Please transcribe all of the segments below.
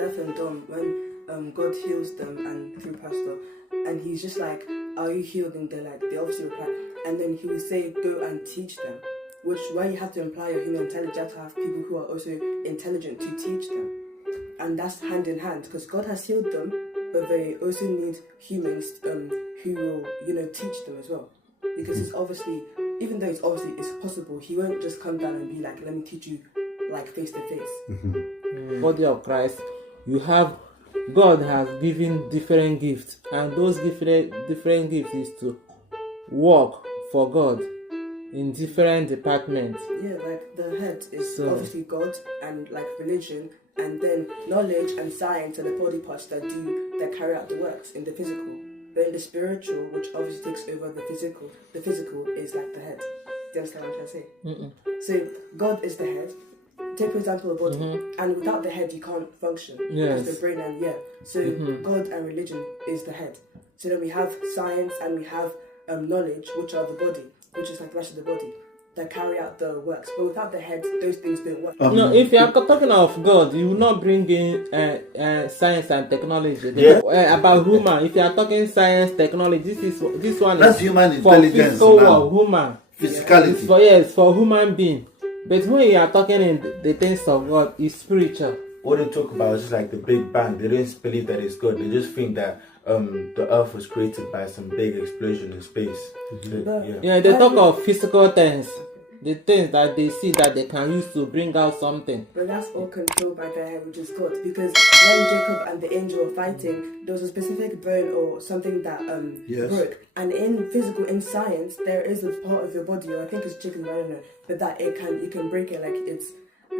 deaf and dumb, when God heals them and through Pastor, and he's just like, "Are you healed?" And they obviously reply, and then he will say, "Go and teach them," which where you have to imply your human intelligence, you have to have people who are also intelligent to teach them, and that's hand in hand because God has healed them, but they also need humans who will teach them as well, because it's obviously, even though it's possible, he won't just come down and be like, "Let me teach you like face to face." Body of Christ, God has given different gifts, and those different gifts is to work for God in different departments. Yeah, like the head is obviously God, and like religion, and then knowledge and science are the body parts that carry out the works in the physical. But in the spiritual, which obviously takes over the physical is like the head. Do you understand what I'm trying to say? Mm-mm. So God is the head. Take for example a body, and without the head you can't function. Yes. It's the brain and So God and religion is the head. So then we have science and we have knowledge, which are the body, which is like the rest of the body, that carry out the works. But without the head, those things don't work. No, if you are talking of God, you will not bring in science and technology. About human, if you are talking science, technology, this one that's is human for intelligence physical now. Human. Physicality. It's for human being. But when you are talking in the things of God, it's spiritual. What they talk about is just like the Big Bang. They don't believe that it's God. They just think that the Earth was created by some big explosion in space. They talk of physical things, the things that they see that they can use to bring out something. But that's all controlled by the head, which is God. Because when Jacob and the angel were fighting, there was a specific bone or something that broke. And in science, there is a part of your body, or I think it's chicken, I don't know, but that you can break it. Like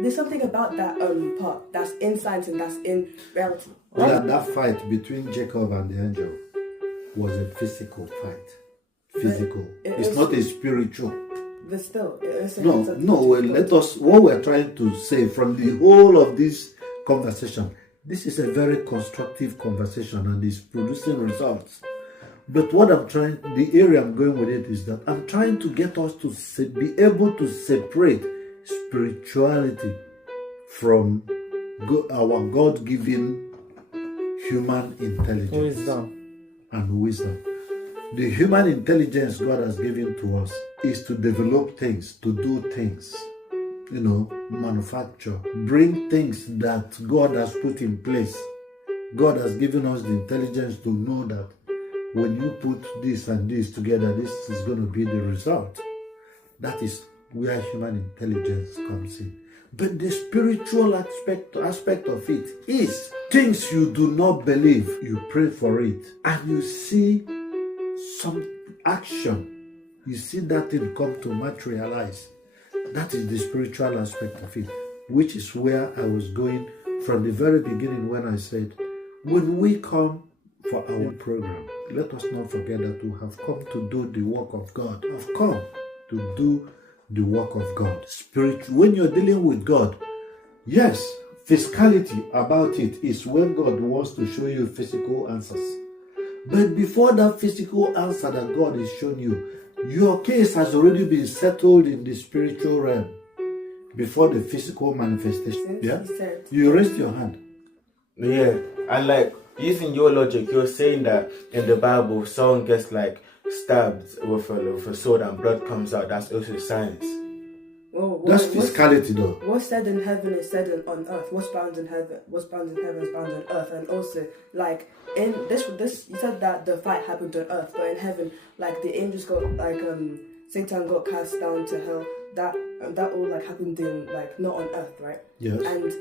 there's something about that part that's in science and that's in reality. That fight between Jacob and the angel was a physical fight. Physical. It's not a spiritual. But still, let us, what we're trying to say from the whole of this conversation, this is a very constructive conversation and is producing results. But the area I'm going with it is that I'm trying to get us to be able to separate spirituality from our God-given human intelligence and wisdom. The human intelligence God has given to us is to develop things, to do things, manufacture, bring things that God has put in place. God has given us the intelligence to know that when you put this and this together, this is going to be the result. That is where human intelligence comes in. But the spiritual aspect of it is things you do not believe. You pray for it and you see some action. You see that thing come to materialize. That is the spiritual aspect of it, which is where I was going from the very beginning when I said, when we come for our program, let us not forget that we have come to do the work of God. We have come to do the work of God. When you're dealing with God, yes, physicality about it is when God wants to show you physical answers. But before that physical answer that God is showing you, your case has already been settled in the spiritual realm before the physical manifestation. Yeah? You raised your hand. Yeah, and like using your logic, you're saying that in the Bible, if someone gets like stabbed with a sword and blood comes out, that's also science. That's physicality though. What's said in heaven is said on earth. What's bound in heaven is bound on earth. And also, like in this you said that the fight happened on earth, but in heaven, like the angels got Satan got cast down to hell. That all like happened in like not on earth, right? Yes. And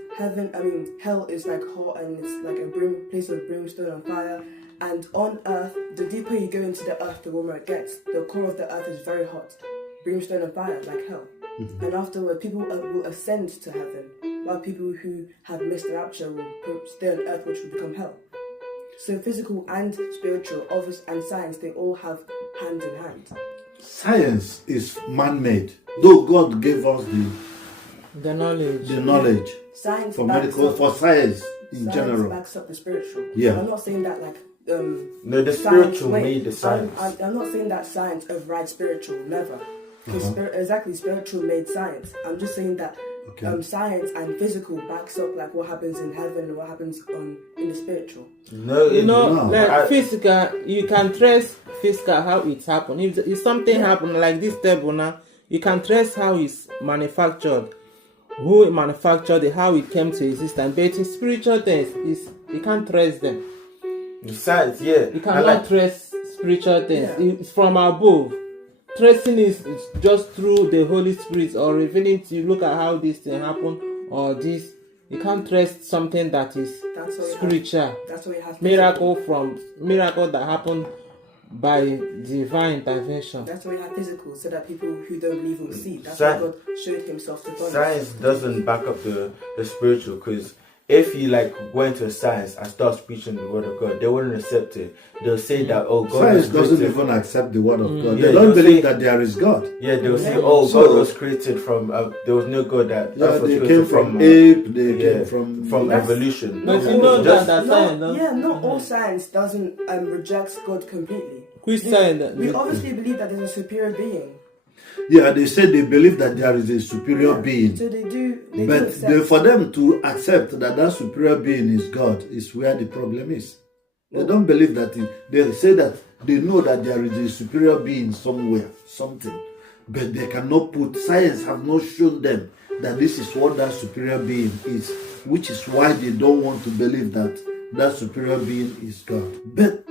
hell is like hot and it's like a place of brimstone and fire. And on earth, the deeper you go into the earth, the warmer it gets. The core of the earth is very hot, brimstone and fire, like hell. Mm-hmm. And afterward, people will ascend to heaven, while people who have missed the rapture will stay on earth, which will become hell. So physical and spiritual, obvious and science, they all have hand in hand. Science is man-made, though God gave us the knowledge. The knowledge. Science for medical, for science in science general. Backs up the spiritual. Yeah. I'm not saying that like no, the spiritual made the science. I'm not saying that science overrides spiritual, never. Because spiritual made science. I'm just saying that Okay. Science and physical backs up like what happens in heaven and what happens in the spiritual. No, Like physical, you can trace physical how it happened. If something happened like this table now, you can trace how it's manufactured, who it manufactured it, how it came to existence. But in spiritual things, you can't trace them. Science, yeah. You cannot trace spiritual things. It's from above. Tracing is just through the Holy Spirit or revealing to you. Look at how this thing happened or this. You can't trace something that is spiritual. That's what you have. Miracle that happened by divine intervention. That's why we have physical, so that people who don't believe will see. That's why God showed Himself to Thomas. Science doesn't back up the spiritual, because if you like go into science and start preaching the word of God, they wouldn't accept it. They'll say that, oh, God science doesn't even accept the word of God. Yeah, they don't believe that there is God. Yeah, they'll say, oh, God was created from there was no God that. Yeah, they came from ape. They came from evolution. But you know that science. Not all science doesn't rejects God completely. Which science? We obviously believe that there's a superior being. Yeah, they say they believe that there is a superior being. So they do. But for them to accept that superior being is God is where the problem is. They don't believe that. They say that they know that there is a superior being somewhere, something. But they cannot put, science have not shown them that this is what that superior being is. Which is why they don't want to believe that superior being is God. But